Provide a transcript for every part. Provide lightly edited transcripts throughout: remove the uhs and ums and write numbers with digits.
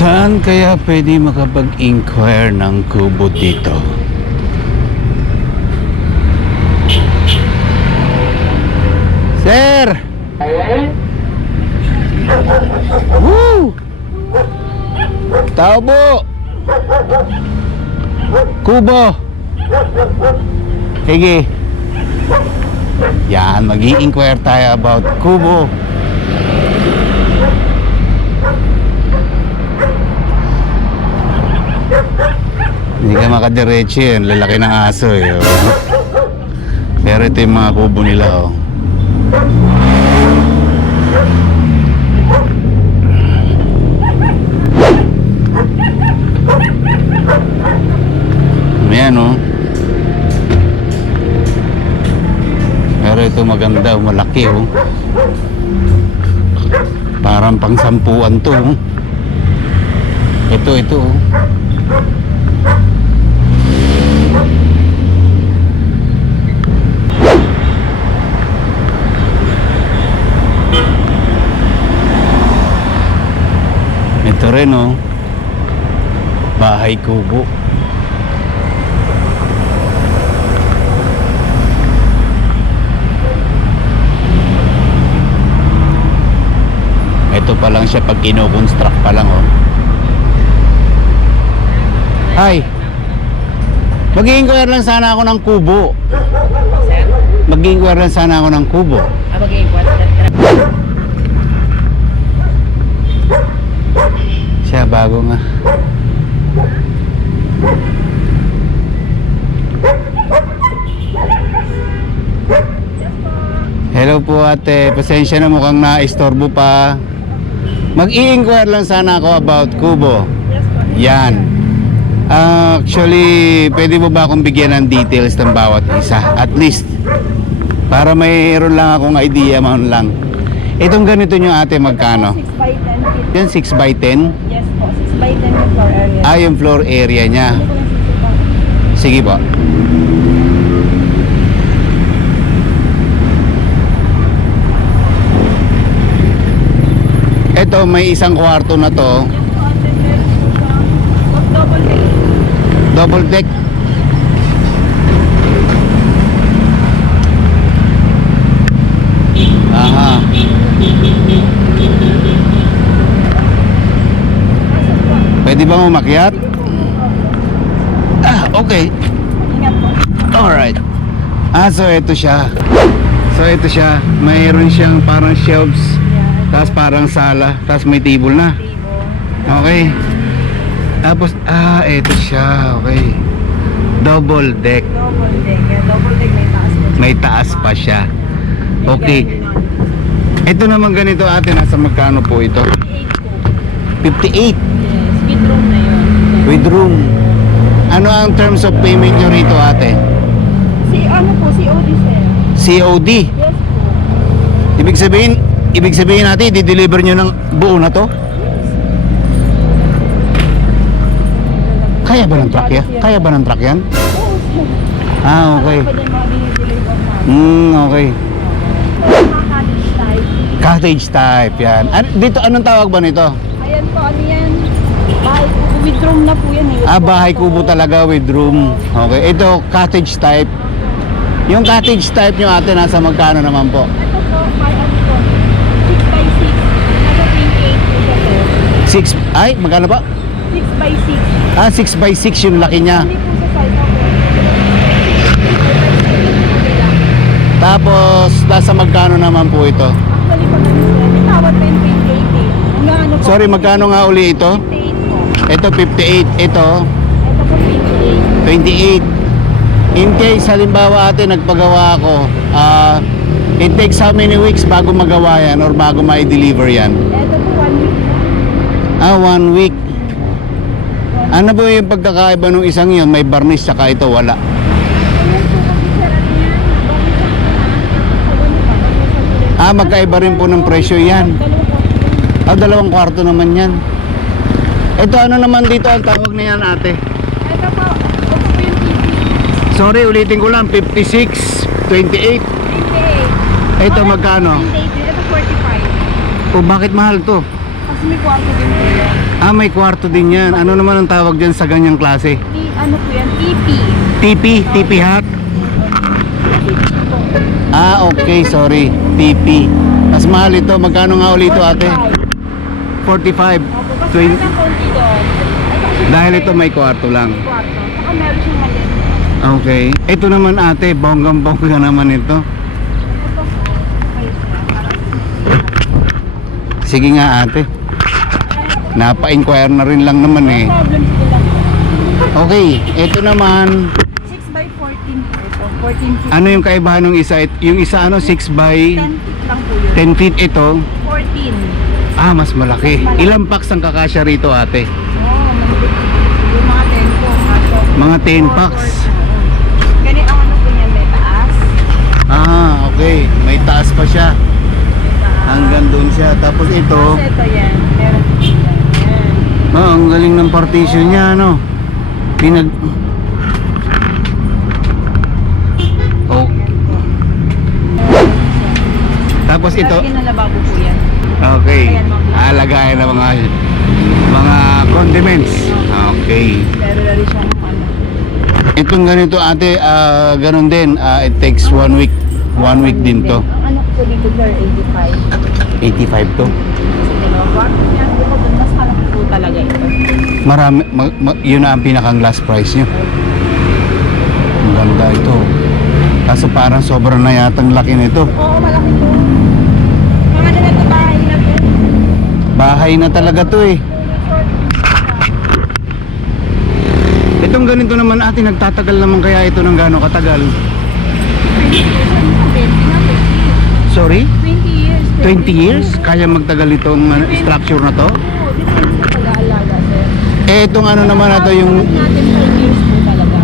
Saan kaya pwede makapag-inquire ng kubo dito? Sir! Woo! Tao po! Kubo! Sige. Yan, mag-i-inquire tayo about kubo. Hindi ka makadiretso yun, lalaki ng aso eh. Oh. Pero ito yung mga kubo nila oh. Ayan oh. Pero ito maganda, malaki oh. Parang pang-sampuan to oh. Ito oh. Ito rin oh. Bahay kubo. Ito pa lang siya pag kino-construct pa lang oh. Hi. Mag-i-inquire lang sana ako ng kubo. Mag-i-inquire lang sana ako ng kubo. Mag-i-inquire. Siya bago nga. Hello po ate, pasensya na mukhang na-istorbo pa. Mag-i-inquire lang sana ako about kubo. Yan. Actually, pwede mo ba akong bigyan ng details ng bawat isa? At least, para mayroon lang akong idea man lang. Itong ganito nyo ate, magkano? 6 by 10 feet. Yan, 6 by 10? Yes po, 6 by 10 yung floor area. Ah, yung floor area niya. Ano po ng 60 po? Sige po. Ito, may isang kwarto na to. Yes po, ate, meron po sa double deck. Double deck. Aha. Pwede bang umakyat? Ah, okay. Ingat po. Alright. So ito siya. Mayroon siyang parang shelves. Tapos parang sala. Tapos may table na. Table. Okay. Tapos, ito siya. Okay. Double deck. Double deck. Yeah, double deck may taas po. May taas pa siya. Okay. Ito naman ganito ate, nasa magkano po ito? 58 po. 58 Yes, with room na yun. with room. Ano ang terms of payment nyo rito ate? Ano po, COD sir. COD. Yes po. Ibig sabihin natin, i-deliver nyo ng buo na to? Kaya ba ng truck yan? Kaya ba ng truck yan? Oo, sir. Okay. Wala pa din mga dinideliver namin. Okay. Mga cottage type. Cottage type yan. Dito, anong tawag ba nito? Ayan po, ano yan? Bahay kubo with room na po yan. Bahay kubo talaga with room. Okay. Ito, cottage type. Yung cottage type nyo ate, nasa magkano naman po? Ito po, may ano po, 6 by 6. Nasa 28 po siya po. 6, ay, magkano ba? 6 by 6. 6 by 6 yung laki niya. Hindi po sa size ako. Tapos, nasa magkano naman po ito? Actually po namin sir, may tawad pa yung 28 eh. Hanggang ano po? Sorry, magkano nga uli ito? 28 po. Ito, 58. Ito, Ito po 28. 28. In case, halimbawa ate, nagpagawa ako, it takes how many weeks bago magawa yan or bago ma-deliver yan? Ito po 1 week po. 1 week. Ano ba yung pagkakaiba ng isang yun? May varnish, saka ito wala. Ayan po kasi sir, ano yan? Bakit sa na? Magkaiba rin po ng presyo yan. Dalawa po. 2 kwarto naman yan. Ito, ano naman dito ang tawag na yan ate? Ito po yung TV. Sorry, ulitin ko lang. 56, 28. 28. Ito magkano? Ito 45. O bakit mahal to? Kasi Tapos may kwarto din po yan. Ah, may kwarto din yan. Ano naman ang tawag dyan sa ganyang klase? Ano po yan? TP. TP? TP hut? Ah, okay. Sorry. TP. Mas mahal ito. Magkano nga ulit ito, ate? 45. Opo, mas Twen- ng konti doon. Dahil ito may kwarto lang. Kwarto. Saka meron siyang maliit. Okay. Ito naman, ate. Bonggang-bongga naman ito. Ito po. Kayo sila. Sige nga, ate. Napa-inquire na rin lang naman eh. Problem sila po. Okay. Ito naman. 6 by 14 po ito. 14 feet. Ano yung kaibahan ng isa? Yung isa ano, 6 by 10 feet lang po yun. 10 feet ito. 14. Ah, mas malaki. Ilang packs ang kakasya rito, ate? Yung mga 10 po. Kaso, Mga 10 4, packs. 4. Ganito ang ano po niyan, may taas. Ah, okay. May taas pa siya. May taas. Hanggang doon siya. Tapos ito, Tapos ito yan. Meron po yan. Yan. oh, ang galing ng partition niya, ano? Pinag... Oh. Tapos ito, Lalagyan ng lababo po yan. okay. Alagayan ng mga condiments. Okay. Pero rin siyang ano. Itong ganito, ate, ganun din. It takes 1 week. 1 week din to. Ang ano ko dito sir, 85. 85 to. Sa dalawa kwarto niya. Bukod doon, mas malaki po talaga ito. Marami, yun na ang pinakang last price niya. Ang ganda ito. Kaso parang sobrang na yatang laki nito. Oo, malaki po. Mga ano na ito, bahay na po. Bahay na talaga to eh. Itong ganito naman, ate, nagtatagal naman kaya ito ng gaano katagal? 20 years ano sa 20 na po. Sorry? 20 years. 20 years? Kaya magtagal itong structure na to? Oo, depende sa pag-aalaga sir. Eh, itong ano naman na to, yung... natin 5 years po talaga.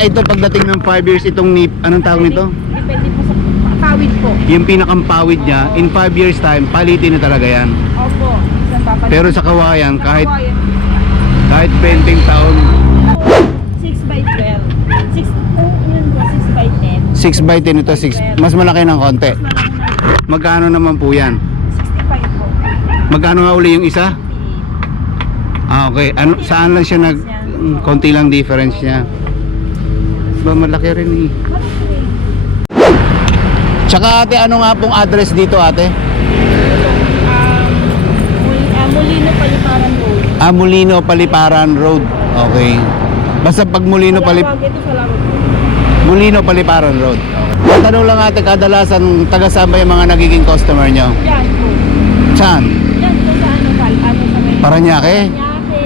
Ito pagdating ng 5 years, itong nip, anong tawag nito? Depende po sa pawid po. Yung pinakang pawid niya, in 5 years time, palitin na talaga yan. Opo. Minsan papalit. Pero sa kawayan, kahit Kawayan. 20 taon, 6 by 12. 6 po, yun po, 6 by 10. 6 by 10 ito, 6, mas malaki ng konti. Mas malaki na. Magkano naman po yan? 65 po. Magkano nga uli yung isa? 58. Okay. Ano, saan lang siya nag... konti lang difference niya. Ba, malaki rin eh. Malaki rin. Tsaka ate, ano nga pong address dito, ate? Molino Paliparan Road. Molino Paliparan Road. Okay. Basta pag Molino Tawag ito sa lawag po. Molino Paliparan Road. Okay. Tanong lang ate, kadalasan taga saan ba yung mga nagiging customer nyo? Yan po. Saan? Yan po sa ano sa may... Paranaque? Paranaque.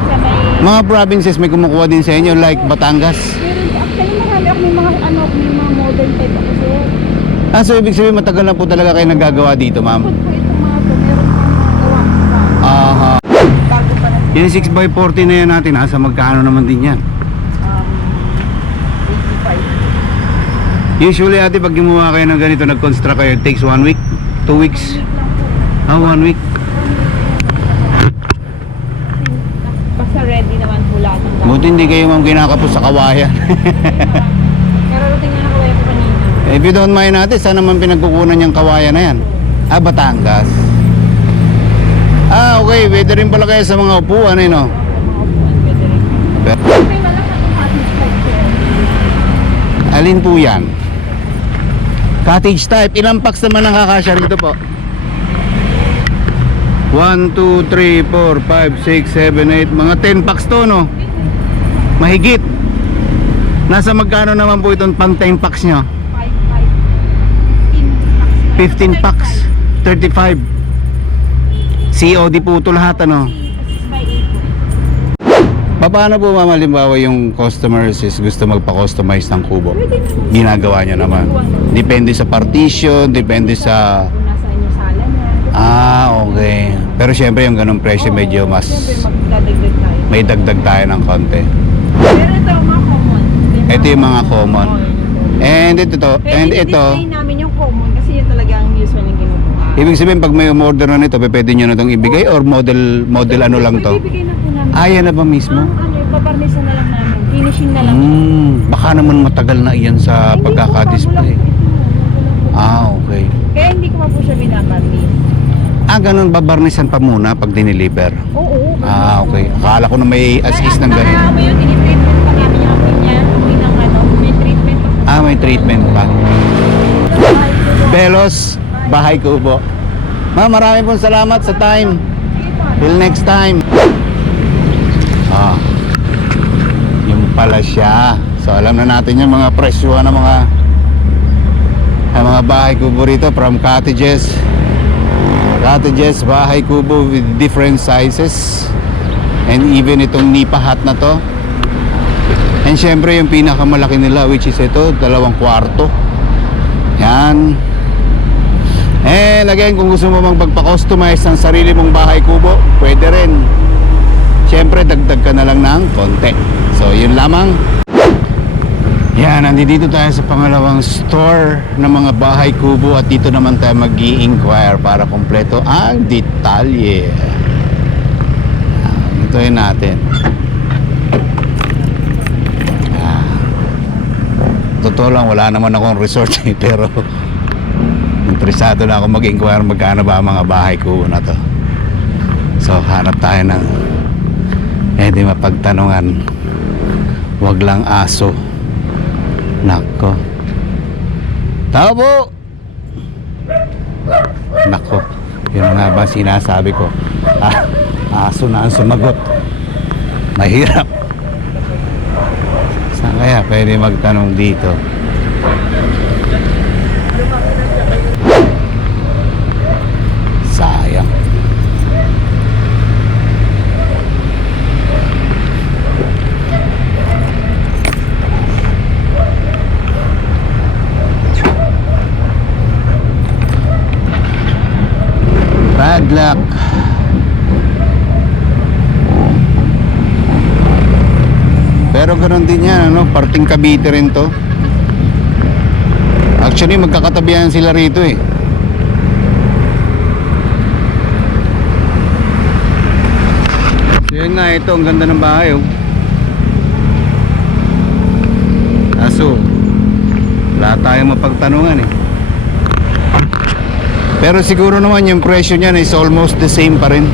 Sa may... Mga provinces may kumukuha din sa inyo like Batangas. Meron, actually marami ako may mga ano, may mga modern type ako sir. So ibig sabihin matagal na po talaga kayo naggagawa dito, ma'am? Bukod po itong mga to, meron pang mga gawa pa. Aha. Bago pa na Yung 6x40 na yan natin, sa magkano naman din yan? 85. Usually ate, pag gumawa kayo ng ganito, nag-construct kayo, it takes 1 week, 2 weeks. Week lang po. 1 week. Basta ready naman po lahat ng gamit. Buti hindi kayo ma'am kinakapos sa kawayan. Pero ruting na nakawaya po kanina. If you don't mind natin, saan naman pinagkukunan yung kawayan na yan? Batangas. Okay. Pwede rin pala kayo sa mga upuan, eh, no? Mga upuan, pwede rin. May malaki ng cottage type sir. Alin po yan? Cottage type. Ilang packs naman ang kakasya rito po? 1, 2, 3, 4, 5, 6, 7, 8. Mga 10 packs to, no? Mahigit. Nasa magkano naman po itong pang 10 packs nyo? 15 packs. 35. COD po ito lahat, ano? 6 by 8 po. Paano po ma'am, halimbawa yung customers is gusto magpa-customize ng kubo? Ginagawa nyo naman. Depende sa partition, depende sa... Kung nasa inyo sala niya. Okay. Pero syempre yung ganung presyo medyo mas... Siyempre magdadagdag tayo. May dagdag tayo ng konti. Pero ito mga common. Ito yung mga common. And ito to, and ito... display namin yung common kasi yun talaga ang usual yung ginukuha. Ibig sabihin pag may umorder na nito, pwede nyo na itong ibigay or model ano lang to? Ibigay na po namin. Yan na ba mismo? Babarnisan na lang namin. Finishing na lang. Baka naman matagal na iyan sa Hindi po, pagkakadisplay. bago lang po ito. Okay. Kaya hindi ko pa po siya binabarnis. Ganun, babarnisan pa muna pag diniliver. Oo. Okay. Akala ko na may as-is ng ganun. Baka mo yung tinitreatment pa namin yung akin niya. Amoy ng ano, may treatment pa. May treatment pa. Belos, Bahay Kubo. Ma'am, maraming pong salamat sa time. Till next time. Yung pala siya. So alam na natin yung mga presyo ng mga bahay kubo rito, from cottages, bahay kubo with different sizes, and even itong nipa hut na to. And syempre yung pinakamalaki nila, which is ito, 2 kwarto. Yan. And again, kung gusto mo magpagpa-customize ng sarili mong bahay kubo, pwede rin. Siyempre, dagdag ka na lang ng konti. So, yun lamang. Yan, nandito tayo sa pangalawang store ng mga bahay kubo at dito naman tayo mag-i-inquire para kompleto ang detalye. Ito'y natin. Totoo lang, wala naman akong resort pero interesado na ako mag-inquire magkano ba ang mga bahay kubo na to. So, hanap tayo ng di mapagtanungan. Wag lang aso. Nako. Tao po. Nako. Yun nga ba sinasabi ko. Aso na ang sumagot. Mahirap. Saan kaya pwede magtanong dito? Sayang. Bad luck. Pero ganoon din yan, parting Cavite rin to. Actually, magkakatabihan sila rito eh. Yun nga, ito ang ganda ng bahay oh. Kaso wala tayong mapagtanungan eh. Pero siguro naman yung presyo niyan is almost the same pa rin.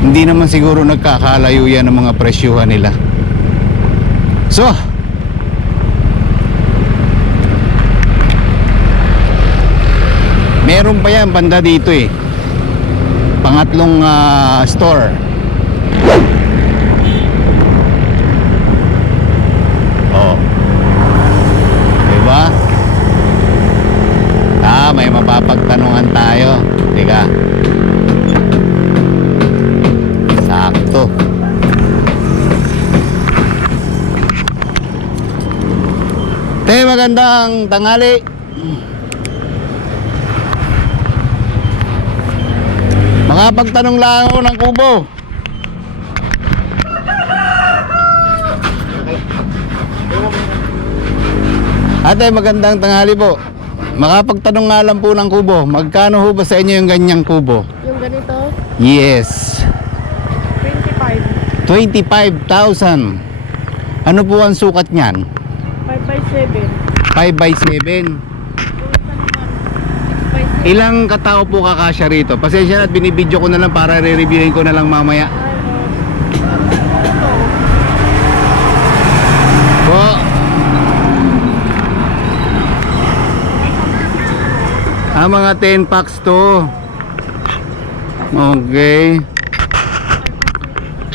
Hindi naman siguro nagkakalayo yan ng mga presyuhan nila. So meron pa yan banda dito eh. Pangatlong store. Diba? May mapapagtanungan tayo. Teka. Sakto. Magandang tanghali. Makapagtanong lang ako ng kubo. Ate, magandang tanghali po. Makapagtanong nga lang po ng kubo. Magkano ho ba sa inyo yung ganyang kubo? Yung ganito? Yes. 25,000. Ano po ang sukat niyan? 5x7. 5x7. Ilang katao po kakasya rito? Pasensya na at binibidyo ko na lang para re-reviewin ko na lang mamaya. Po. Mga 10 packs to. Okay.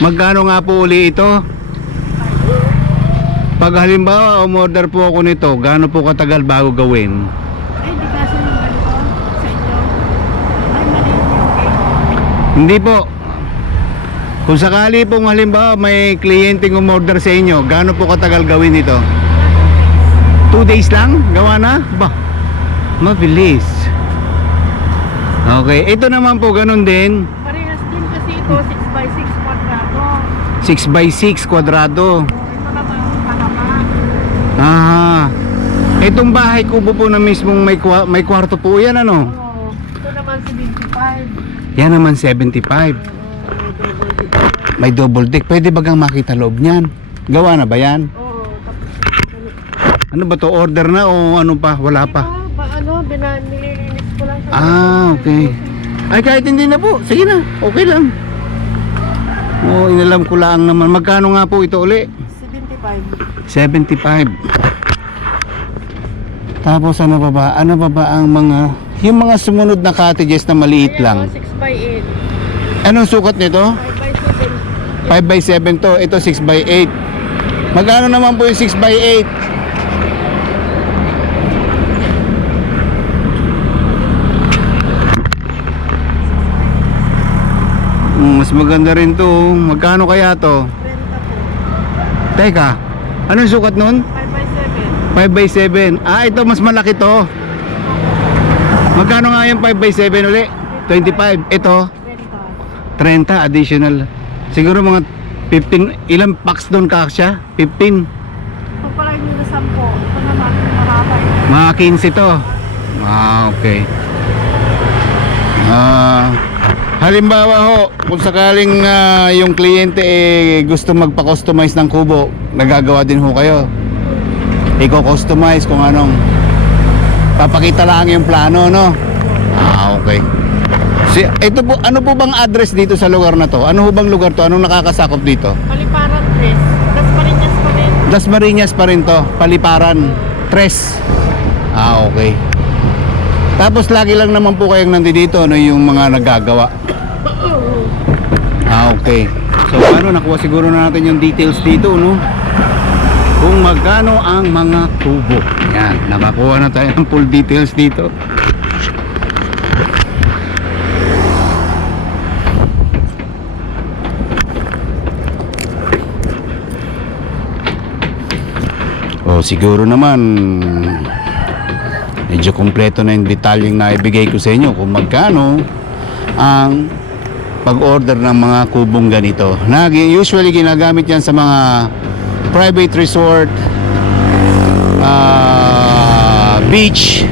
Magkano nga po uli ito? Pag halimbawa umorder po ako nito, gaano po katagal bago gawin? Ay, di kasi yung ganito sa inyo. Ay, mali yung okay. Hindi po. Kung sakali pong halimbawa may kliyenteng umorder sa inyo, gaano po katagal gawin ito? 2 days lang? Gawa na? Ba? Mabilis. Okay, ito naman po ganun din. Parehas din kasi ito, 6x6 kwadrado. 6x6 kwadrado. Ito naman, panama. Itong bahay kubo po na mismong may kwarto po yan, ano? Oo. Ito naman 75. Yan naman 75. May double deck. Pwede bagang makita loob niyan? Gawa na ba yan? Oo. Tapos, Ano ba to? Order na o ano pa? Wala pa? nililinis ko lang sa Ah, okay. Ay, kahit hindi na po. Sige na, okay lang. Oo, inalam ko lang naman. Magkano nga po ito uli? 75. 75. Tapos ano pa ba? Ano pa ba ang mga... Yung mga sumunod na cottages na maliit lang. 6x8. Anong sukat nito? 5x7. 5x7 to. Ito 6x8. Magkano naman po yung 6x8? Mas maganda rin to. Magkano kaya to? 30 po. Teka, anong sukat nun? 5x7. 5x7. Ah, ito mas malaki to. Magkano nga yung 5x7 uli? 25. Ito? 30. 30 additional. Siguro mga 15. Ilang packs doon kasya? 15. Ito pala yung nila 10. Ito naman, maraba. Mga 15 to. Ah, okay. Halimbawa ho, kung sakaling yung kliyente gusto magpa-customize ng kubo, nagagawa din ho kayo. Iko-customize kung anong papakita lang yung plano, no? Ah, okay. Ito po, ano po bang address dito sa lugar na to? Ano ho bang lugar to? Anong nakakasakop dito? Paliparan 3. Dasmariñas pa rin. Dasmariñas pa rin to, Paliparan 3. Ah, okay. Tapos lagi lang naman po kayong nandito, no, yung mga nagagawa. Ah, okay. So ano, nakuha siguro na natin yung details dito, no? Kung magkano ang mga kubo. Yan, nakakuha na tayo ng full details dito. O siguro naman medyo kumpleto na yung detalyeng na ibigay ko sa inyo kung magkano ang pag-order ng mga kubong ganito. Usually ginagamit yan sa mga private resort, beach,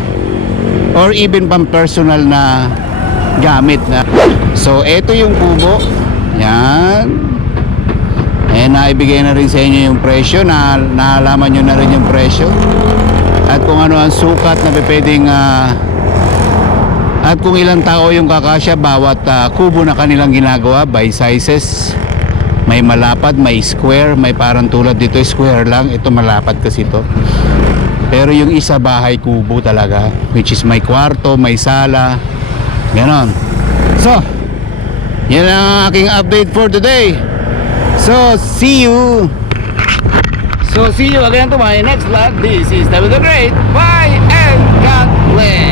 or even pang personal na gamit na. So ito yung kubo. Yan. Naibigay na rin sa inyo yung presyo, naalaman nyo na rin yung presyo at kung ano ang sukat na pwedeng at kung ilang tao yung kakasya bawat kubo na kanilang ginagawa by sizes. May malapad, may square, may parang tulad dito square lang, ito malapad kasi ito. Pero yung isa bahay kubo talaga, which is may kwarto, may sala, ganon. So yan ang aking update for today. So see you again to my next vlog. This is David the Great. Bye and God bless.